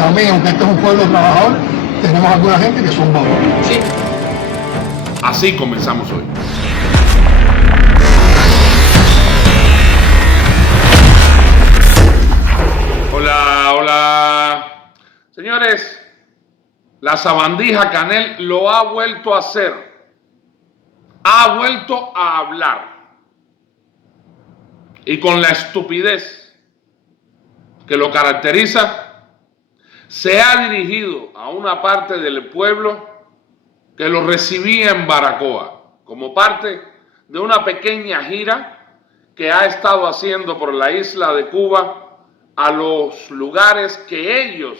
también, aunque este es un pueblo trabajador, tenemos alguna gente que son vagos. Sí. Así comenzamos hoy. Hola, hola. Señores, la sabandija Canel lo ha vuelto a hacer. Ha vuelto a hablar. Y con la estupidez que lo caracteriza, se ha dirigido a una parte del pueblo que lo recibía en Baracoa, como parte de una pequeña gira que ha estado haciendo por la isla de Cuba a los lugares que ellos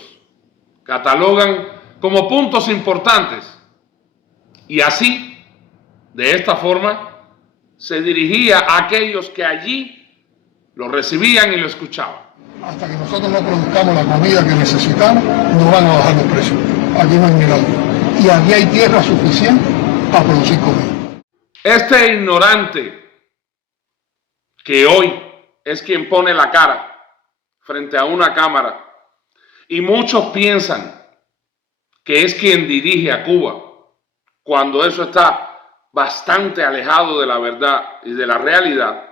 catalogan como puntos importantes. Y así, de esta forma, se dirigía a aquellos que allí lo recibían y lo escuchaban. Hasta que nosotros no produzcamos la comida que necesitamos, no van a bajar los precios. Aquí no hay milagro. Y aquí hay tierra suficiente para producir comida. Este ignorante, que hoy es quien pone la cara frente a una cámara, y muchos piensan que es quien dirige a Cuba, cuando eso está bastante alejado de la verdad y de la realidad.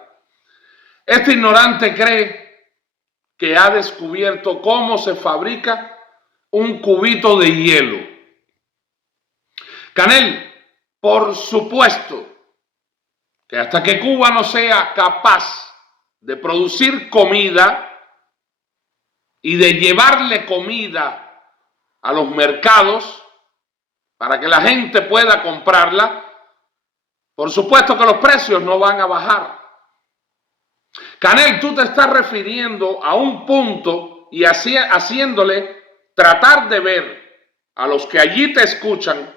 Este ignorante cree que ha descubierto cómo se fabrica un cubito de hielo. Canel, por supuesto que hasta que Cuba no sea capaz de producir comida y de llevarle comida a los mercados para que la gente pueda comprarla, por supuesto que los precios no van a bajar. Canel, tú te estás refiriendo a un punto y haciéndole tratar de ver a los que allí te escuchan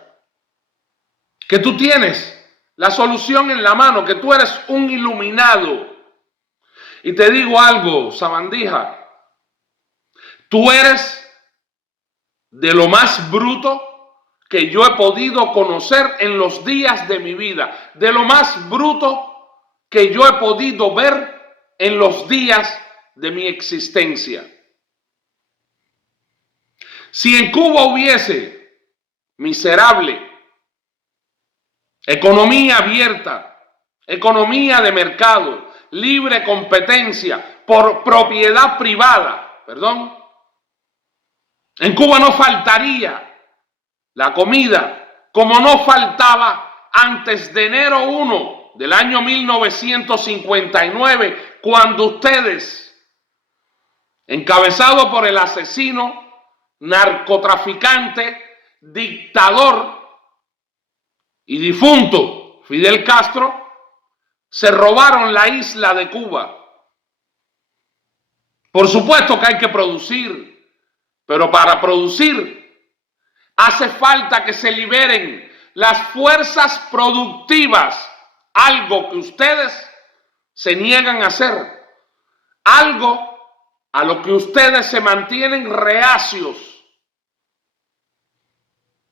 que tú tienes la solución en la mano, que tú eres un iluminado. Y te digo algo, sabandija, tú eres de lo más bruto que yo he podido conocer en los días de mi vida, de lo más bruto que yo he podido ver en los días de mi existencia. Si en Cuba hubiese miserable economía abierta, economía de mercado, libre competencia, por propiedad privada, en Cuba no faltaría la comida como no faltaba antes de enero 1 del año 1959, cuando ustedes, encabezado por el asesino, narcotraficante, dictador y difunto Fidel Castro, se robaron la isla de Cuba. Por supuesto que hay que producir, pero para producir hace falta que se liberen las fuerzas productivas, algo que ustedes se niegan a hacer, algo a lo que ustedes se mantienen reacios.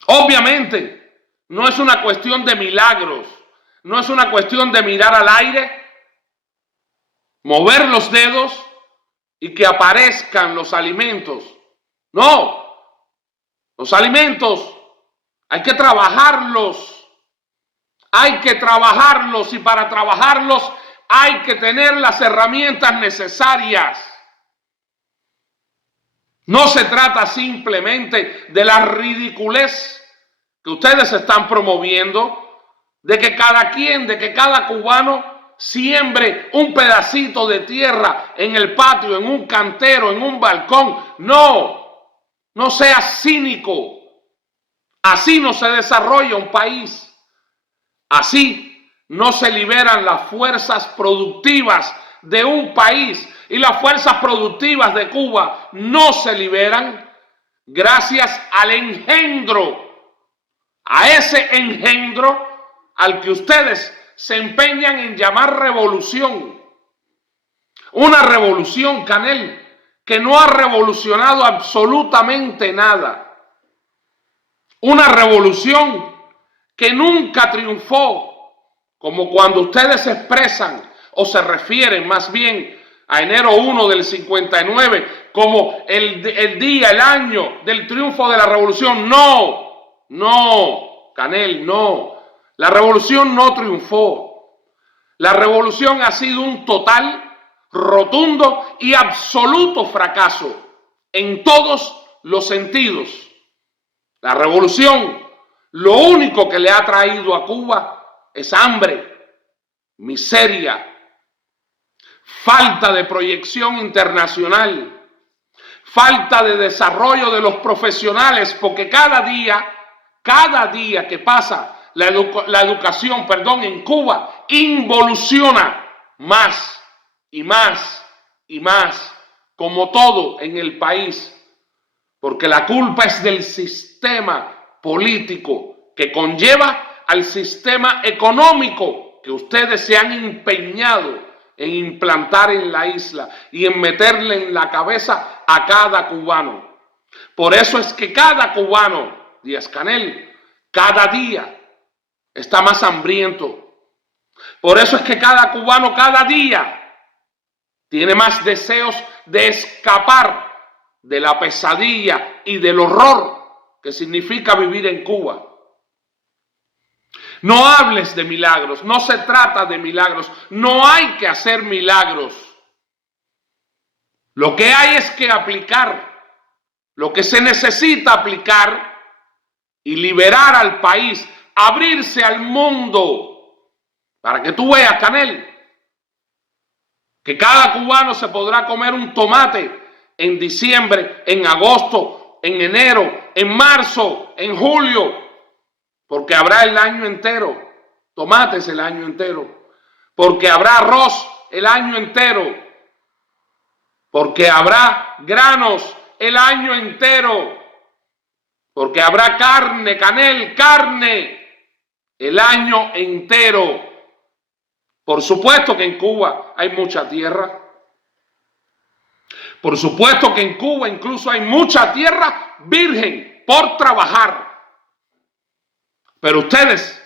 Obviamente, no es una cuestión de milagros, no es una cuestión de mirar al aire, mover los dedos y que aparezcan los alimentos. No, los alimentos hay que trabajarlos y para trabajarlos hay que tener las herramientas necesarias. No se trata simplemente de la ridiculez que ustedes están promoviendo, de que cada cubano siembre un pedacito de tierra en el patio, en un cantero, en un balcón. No seas cínico. Así no se desarrolla un país. Así no se liberan las fuerzas productivas de un país. Y las fuerzas productivas de Cuba no se liberan gracias al engendro, a ese engendro al que ustedes se empeñan en llamar revolución. Una revolución, Canel, que no ha revolucionado absolutamente nada. Una revolución que nunca triunfó, como cuando ustedes expresan o se refieren más bien a enero 1 del 59 como el día, el año del triunfo de la revolución. No, no, Canel, no. La revolución no triunfó. La revolución ha sido un total, rotundo y absoluto fracaso en todos los sentidos. La revolución lo único que le ha traído a Cuba es hambre, miseria, falta de proyección internacional, falta de desarrollo de los profesionales, porque cada día que pasa, la educación en Cuba involuciona más y más y más, como todo en el país, porque la culpa es del sistema político que conlleva al sistema económico que ustedes se han empeñado en implantar en la isla y en meterle en la cabeza a cada cubano. Por eso es que cada cubano, Díaz-Canel, cada día está más hambriento. Por eso es que cada cubano cada día tiene más deseos de escapar de la pesadilla y del horror que significa vivir en Cuba. No hables de milagros, no se trata de milagros, no hay que hacer milagros. Lo que hay es que aplicar lo que se necesita aplicar y liberar al país, abrirse al mundo, para que tú veas, Canel, que cada cubano se podrá comer un tomate en diciembre, en agosto, en enero, en marzo, en julio, porque habrá el año entero, tomates el año entero, porque habrá arroz el año entero, porque habrá granos el año entero, porque habrá carne, Canel, carne el año entero. Por supuesto que en Cuba hay mucha tierra. Por supuesto que en Cuba incluso hay mucha tierra virgen por trabajar. Pero ustedes,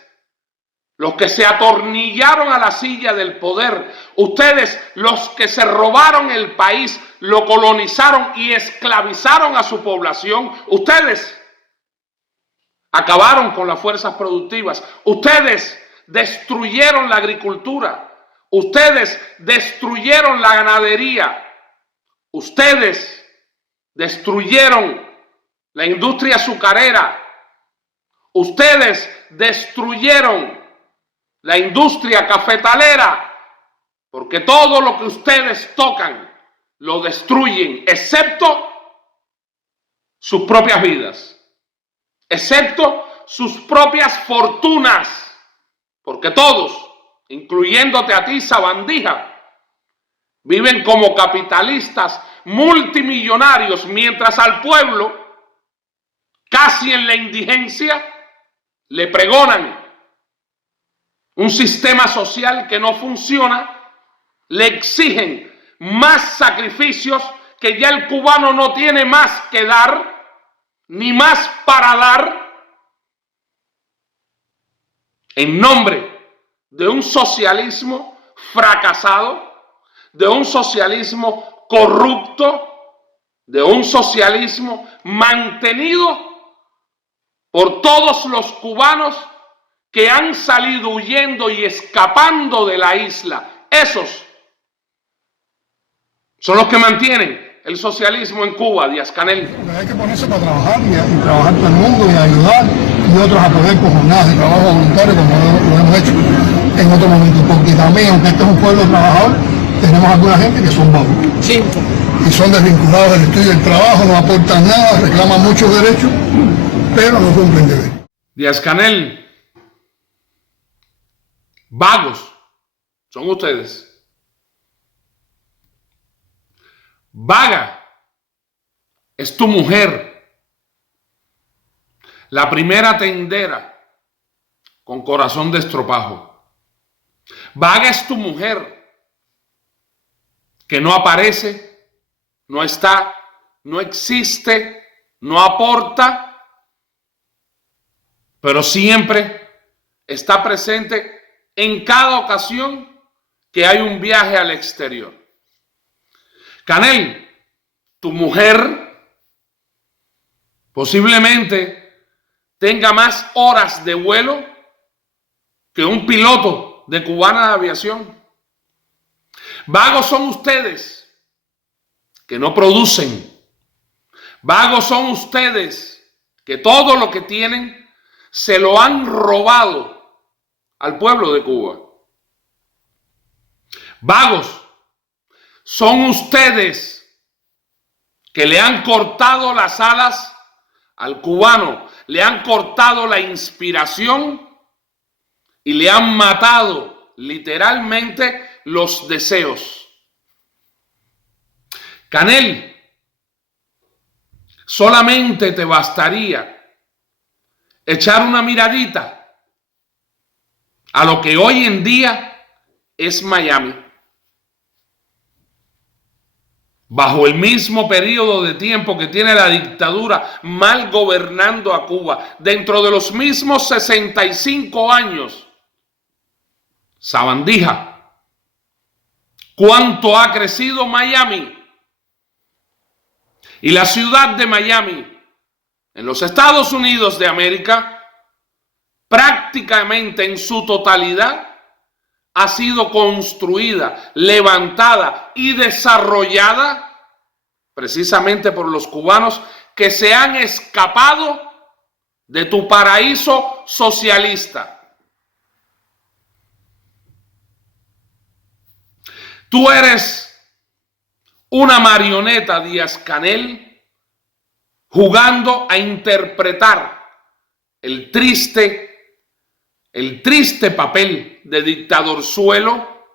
los que se atornillaron a la silla del poder, ustedes, los que se robaron el país, lo colonizaron y esclavizaron a su población, ustedes acabaron con las fuerzas productivas, ustedes destruyeron la agricultura, ustedes destruyeron la ganadería, ustedes destruyeron la industria azucarera, ustedes destruyeron la industria cafetalera, porque todo lo que ustedes tocan lo destruyen, excepto sus propias vidas, excepto sus propias fortunas, porque todos, incluyéndote a ti, sabandija, viven como capitalistas multimillonarios, mientras al pueblo, casi en la indigencia, le pregonan un sistema social que no funciona, le exigen más sacrificios, que ya el cubano no tiene más que dar, ni más para dar, en nombre de un socialismo fracasado, de un socialismo corrupto, de un socialismo mantenido por todos los cubanos que han salido huyendo y escapando de la isla. Esos son los que mantienen el socialismo en Cuba, Díaz-Canel. Hay que ponerse para trabajar y trabajar todo el mundo y ayudar, y otros a poder con jornadas de trabajo voluntario como lo hemos hecho en otro momento, porque también, aunque este es un pueblo trabajador, tenemos alguna gente que son vagos. Sí. Y son desvinculados del estudio y del trabajo, no aportan nada, reclaman muchos derechos, pero no cumplen deberes. Díaz-Canel, vagos son ustedes. Vaga es tu mujer, la primera tendera con corazón de estropajo. Vaga es tu mujer, que no aparece, no está, no existe, no aporta, pero siempre está presente en cada ocasión que hay un viaje al exterior. Canel, tu mujer posiblemente tenga más horas de vuelo que un piloto de Cubana de Aviación. Vagos son ustedes que no producen. Vagos son ustedes que todo lo que tienen se lo han robado al pueblo de Cuba. Vagos son ustedes que le han cortado las alas al cubano, le han cortado la inspiración y le han matado literalmente los deseos. Canel, solamente te bastaría echar una miradita a lo que hoy en día es Miami. Bajo el mismo periodo de tiempo que tiene la dictadura mal gobernando a Cuba, dentro de los mismos 65 años, Sabandija, ¿cuánto ha crecido Miami? Y la ciudad de Miami, en los Estados Unidos de América, prácticamente en su totalidad, ha sido construida, levantada y desarrollada precisamente por los cubanos que se han escapado de tu paraíso socialista. Tú eres una marioneta, Díaz-Canel, jugando a interpretar el triste papel de dictadorzuelo,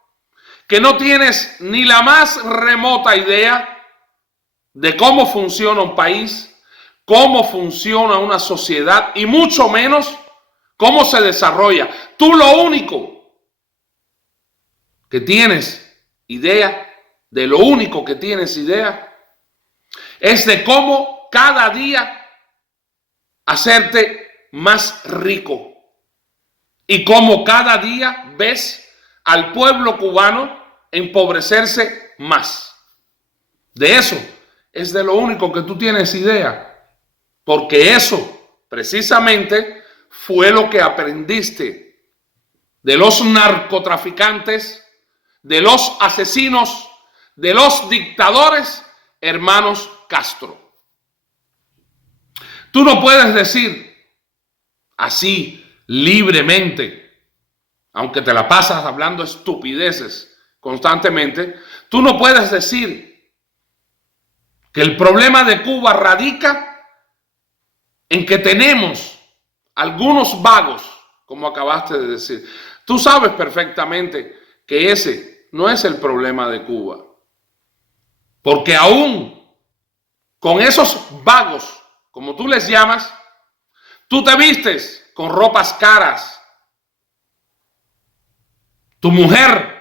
que no tienes ni la más remota idea de cómo funciona un país, cómo funciona una sociedad y mucho menos cómo se desarrolla. Tú lo único que tienes idea, de lo único que tienes idea, es de cómo cada día hacerte más rico y cómo cada día ves al pueblo cubano empobrecerse más. De eso es de lo único que tú tienes idea, porque eso precisamente fue lo que aprendiste de los narcotraficantes, de los asesinos, de los dictadores, hermanos Castro. Tú no puedes decir así libremente, aunque te la pasas hablando estupideces constantemente, tú no puedes decir que el problema de Cuba radica en que tenemos algunos vagos, como acabaste de decir. Tú sabes perfectamente que ese no es el problema de Cuba, porque aún con esos vagos, como tú les llamas, tú te vistes con ropas caras. Tu mujer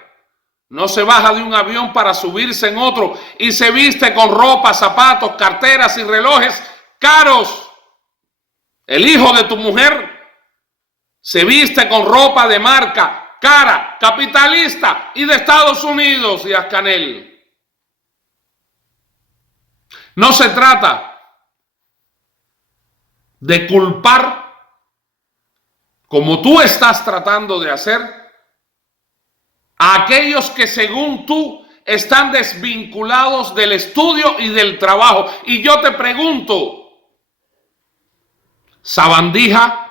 no se baja de un avión para subirse en otro y se viste con ropa, zapatos, carteras y relojes caros. El hijo de tu mujer se viste con ropa de marca, cara, capitalista y de Estados Unidos, Díaz-Canel. No se trata de culpar, como tú estás tratando de hacer, a aquellos que según tú están desvinculados del estudio y del trabajo. Y yo te pregunto, Sabandija,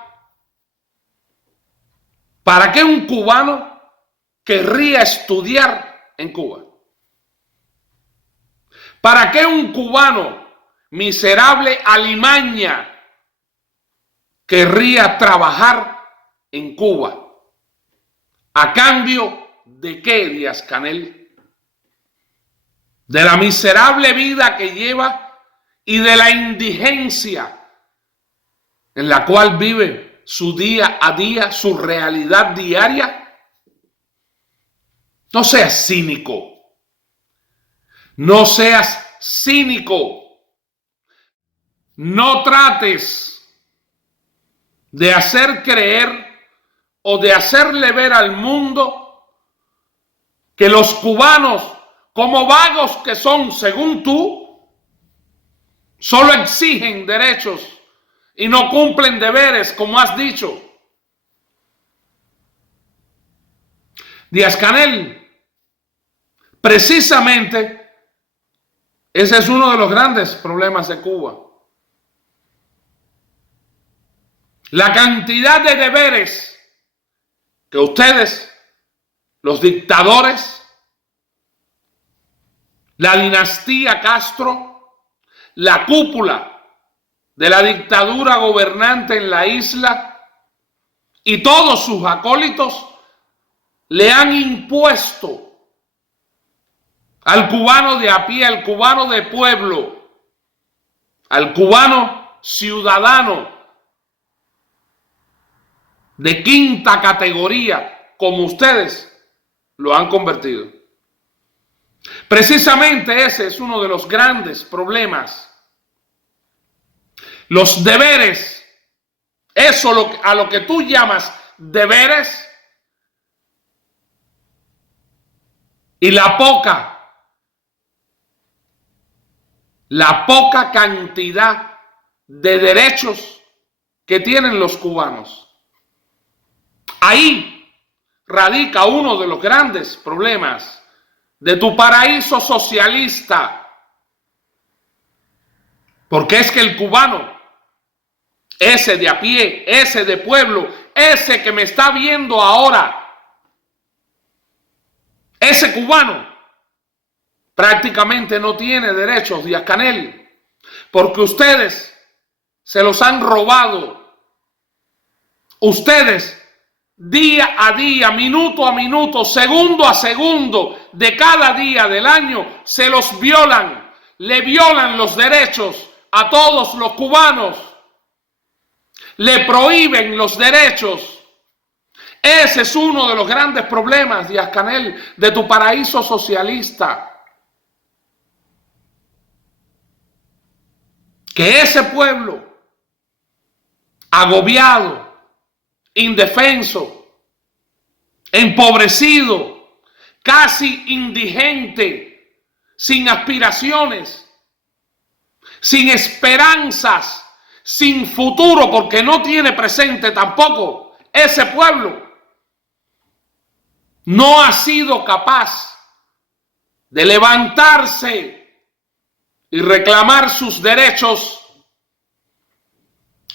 ¿para qué un cubano querría estudiar en Cuba? ¿Para qué un cubano miserable alimaña querría trabajar en Cuba? ¿A cambio de qué, Díaz-Canel? De la miserable vida que lleva y de la indigencia en la cual vive su día a día, su realidad diaria. No seas cínico. No seas cínico. No trates de hacer creer o de hacerle ver al mundo que los cubanos como vagos que son, según tú, solo exigen derechos y no cumplen deberes, como has dicho. Díaz-Canel, precisamente ese es uno de los grandes problemas de Cuba. La cantidad de deberes que ustedes, los dictadores, la dinastía Castro, la cúpula de la dictadura gobernante en la isla y todos sus acólitos le han impuesto al cubano de a pie, al cubano de pueblo, al cubano ciudadano de quinta categoría, como ustedes lo han convertido. Precisamente ese es uno de los grandes problemas. Los deberes, eso a lo que tú llamas deberes, y la poca cantidad de derechos que tienen los cubanos. Ahí radica uno de los grandes problemas de tu paraíso socialista. Porque es que el cubano, ese de a pie, ese de pueblo, ese que me está viendo ahora, ese cubano prácticamente no tiene derechos, Díaz-Canel, porque ustedes se los han robado. Ustedes día a día, minuto a minuto, segundo a segundo de cada día del año se los violan, le violan los derechos a todos los cubanos, le prohíben los derechos. Ese es uno de los grandes problemas, Díaz-Canel, de tu paraíso socialista. Que ese pueblo agobiado, indefenso, empobrecido, casi indigente, sin aspiraciones, sin esperanzas, sin futuro, porque no tiene presente tampoco, ese pueblo no ha sido capaz de levantarse y reclamar sus derechos.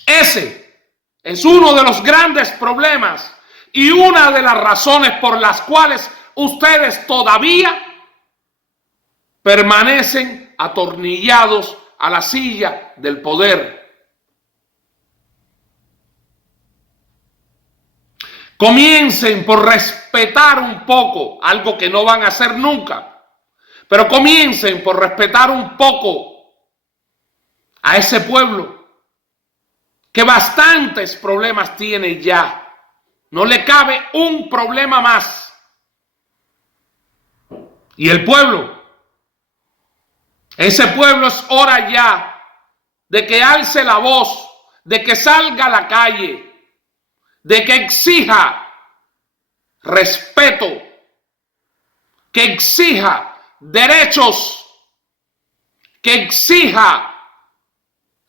Ese es uno de los grandes problemas y una de las razones por las cuales ustedes todavía permanecen atornillados a la silla del poder. Comiencen por respetar un poco, algo que no van a hacer nunca, pero comiencen por respetar un poco a ese pueblo que bastantes problemas tiene ya. No le cabe un problema más. Y el pueblo, ese pueblo es hora ya de que alce la voz, de que salga a la calle, de que exija respeto, que exija derechos, que exija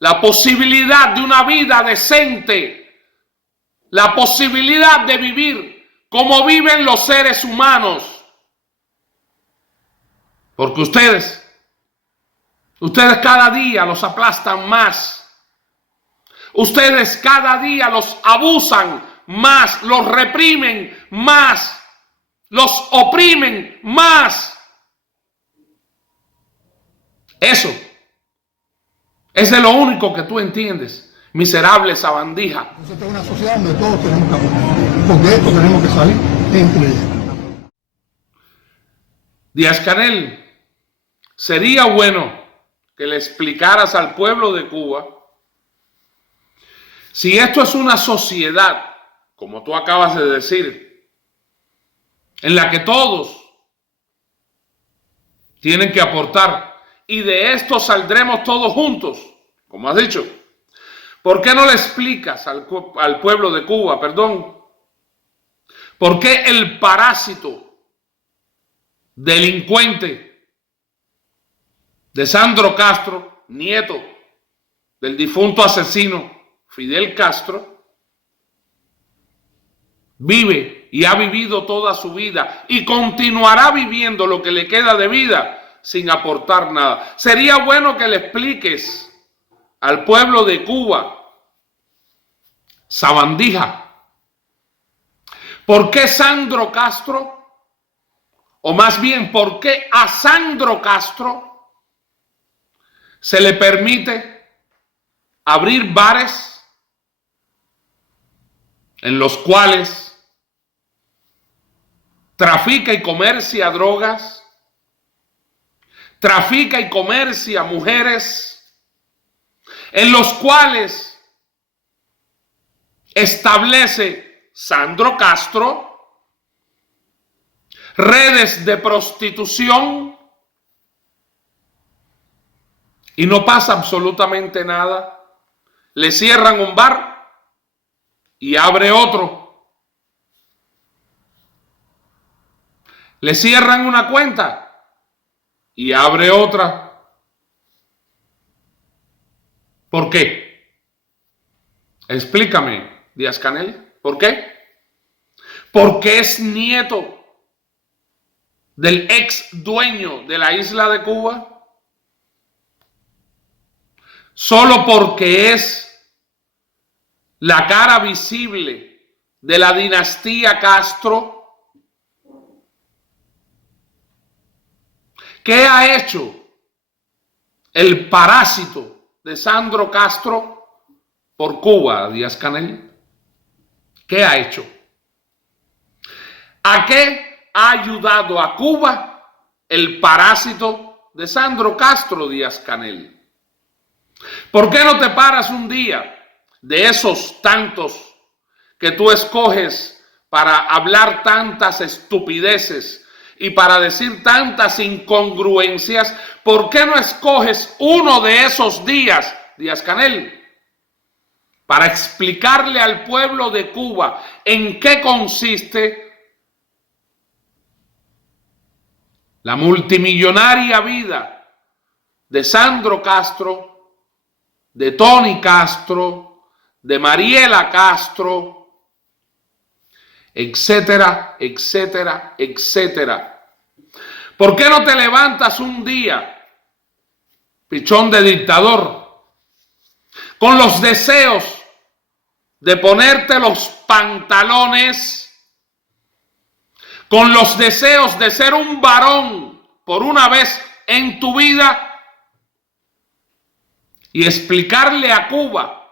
la posibilidad de una vida decente, la posibilidad de vivir como viven los seres humanos. Porque ustedes cada día los aplastan más. Ustedes cada día los abusan más, los reprimen más, los oprimen más. Eso es de lo único que tú entiendes, miserable sabandija. Esta es una sociedad donde todos tenemos que apoyar. Porque esto tenemos que salir entre ellos. Díaz-Canel, sería bueno que le explicaras al pueblo de Cuba si esto es una sociedad, como tú acabas de decir, en la que todos tienen que aportar y de esto saldremos todos juntos, como has dicho. ¿Por qué no le explicas al pueblo de Cuba, por qué el parásito, delincuente, de Sandro Castro, nieto del difunto asesino Fidel Castro, vive y ha vivido toda su vida y continuará viviendo lo que le queda de vida sin aportar nada. Sería bueno que le expliques al pueblo de Cuba, sabandija, ¿por qué Sandro Castro, o más bien por qué a Sandro Castro se le permite abrir bares en los cuales trafica y comercia drogas, trafica y comercia mujeres, en los cuales establece Sandro Castro redes de prostitución y no pasa absolutamente nada? Le cierran un bar y abre otro. Le cierran una cuenta y abre otra. ¿Por qué? Explícame, Díaz-Canel, ¿por qué? Porque es nieto del ex dueño de la isla de Cuba. Solo porque es la cara visible de la dinastía Castro. ¿Qué ha hecho el parásito de Sandro Castro por Cuba, Díaz-Canel? ¿Qué ha hecho? ¿A qué ha ayudado a Cuba el parásito de Sandro Castro, Díaz-Canel? ¿Por qué no te paras un día de esos tantos que tú escoges para hablar tantas estupideces y para decir tantas incongruencias? ¿Por qué no escoges uno de esos días, Díaz-Canel, para explicarle al pueblo de Cuba en qué consiste la multimillonaria vida de Sandro Castro, de Tony Castro, de Mariela Castro, etcétera, etcétera, etcétera? ¿Por qué no te levantas un día, pichón de dictador, con los deseos de ponerte los pantalones, con los deseos de ser un varón por una vez en tu vida y explicarle a Cuba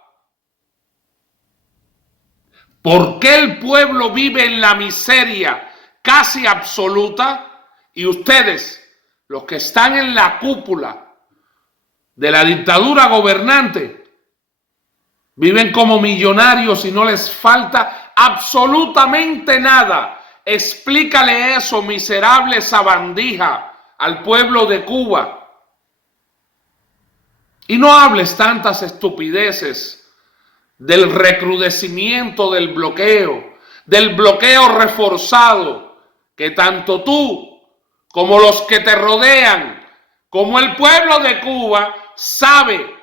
por qué el pueblo vive en la miseria casi absoluta y ustedes, los que están en la cúpula de la dictadura gobernante, viven como millonarios y no les falta absolutamente nada? Explícale eso, miserable sabandija, al pueblo de Cuba. Y no hables tantas estupideces del recrudecimiento del bloqueo reforzado, que tanto tú como los que te rodean, como el pueblo de Cuba, sabe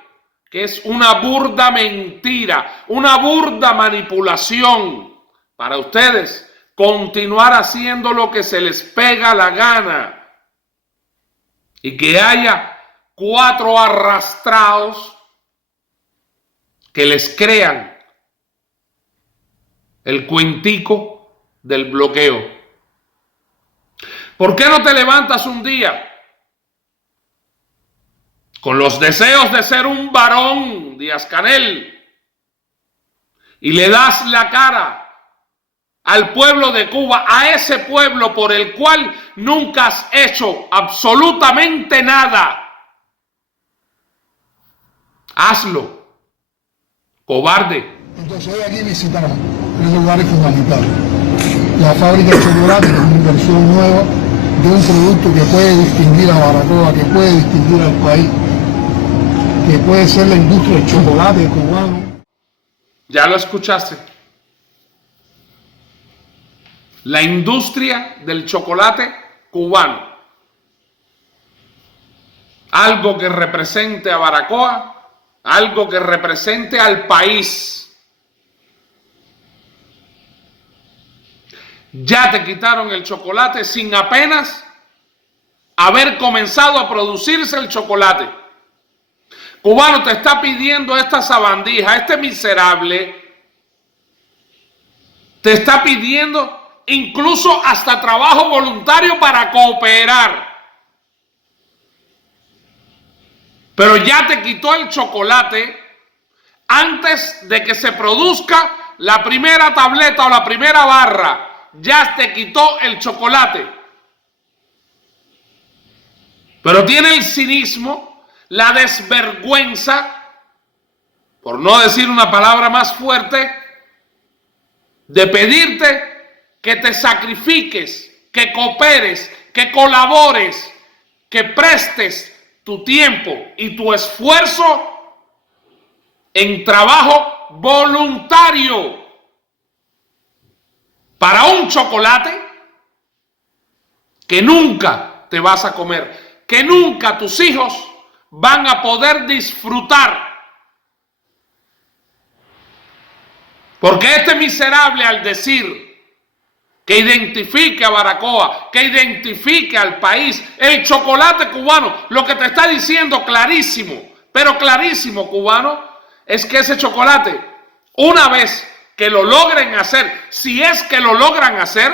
que es una burda mentira, una burda manipulación para ustedes continuar haciendo lo que se les pega la gana y que haya 4 arrastrados que les crean el cuentico del bloqueo. ¿Por qué no te levantas un día con los deseos de ser un varón, Díaz-Canel, y le das la cara al pueblo de Cuba, a ese pueblo por el cual nunca has hecho absolutamente nada? Hazlo, cobarde. Entonces hoy aquí visitamos 3 lugares fundamentales. La fábrica de chocolate, que es una inversión nueva de un producto que puede distinguir a Baracoa, que puede distinguir al país, que puede ser la industria del chocolate cubano. Ya lo escuchaste. La industria del chocolate cubano. algo que represente a Baracoa, algo que represente al país. Ya te quitaron el chocolate sin apenas haber comenzado a producirse el chocolate. Cubano, te está pidiendo esta sabandija, este miserable, te está pidiendo incluso hasta trabajo voluntario para cooperar. Pero ya te quitó el chocolate antes de que se produzca la primera tableta o la primera barra. Ya te quitó el chocolate. Pero tiene el cinismo, la desvergüenza, por no decir una palabra más fuerte, de pedirte que te sacrifiques, que cooperes, que colabores, que prestes tu tiempo y tu esfuerzo en trabajo voluntario para un chocolate que nunca te vas a comer, que nunca tus hijos van a poder disfrutar. Porque este miserable, al decir que identifique a Baracoa, que identifique al país, el chocolate cubano, lo que te está diciendo clarísimo, pero clarísimo, cubano, es que ese chocolate, una vez que lo logren hacer, si es que lo logran hacer,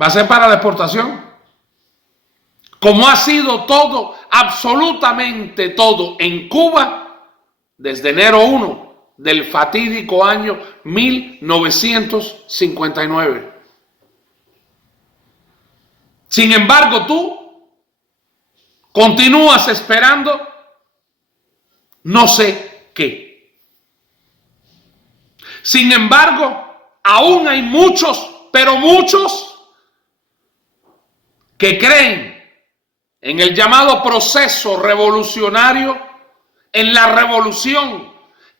va a ser para la exportación. Como ha sido todo, absolutamente todo en Cuba desde enero 1 del fatídico año 1959. Sin embargo, tú continúas esperando no sé qué. Sin embargo, aún hay muchos, pero muchos, que creen en el llamado proceso revolucionario, en la revolución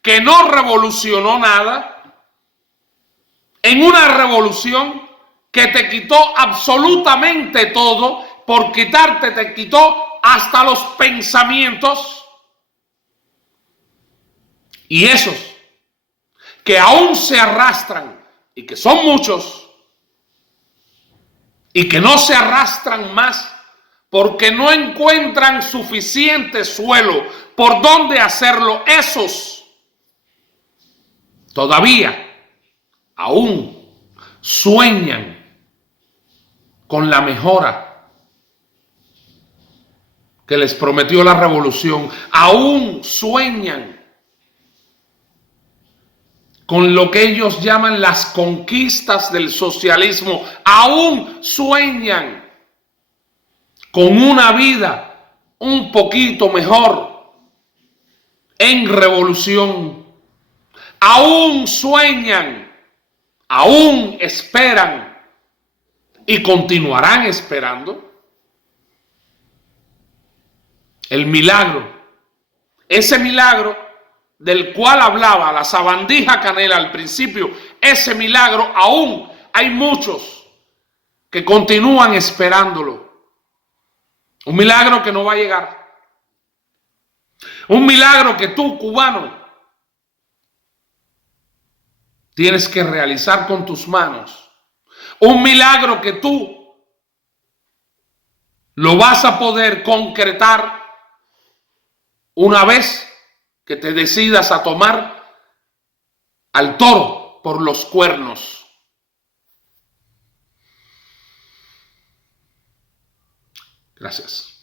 que no revolucionó nada, en una revolución que te quitó absolutamente todo, por quitarte te quitó hasta los pensamientos. Y esos que aún se arrastran, y que son muchos, y que no se arrastran más, porque no encuentran suficiente suelo por donde hacerlo, esos todavía aún sueñan con la mejora que les prometió la revolución, aún sueñan con lo que ellos llaman las conquistas del socialismo, aún sueñan con una vida un poquito mejor en revolución. Aún sueñan, aún esperan y continuarán esperando el milagro, ese milagro del cual hablaba la sabandija Canela al principio. Ese milagro aún hay muchos que continúan esperándolo. Un milagro que no va a llegar. Un milagro que tú, cubano, tienes que realizar con tus manos. Un milagro que tú lo vas a poder concretar una vez que te decidas a tomar al toro por los cuernos. Gracias.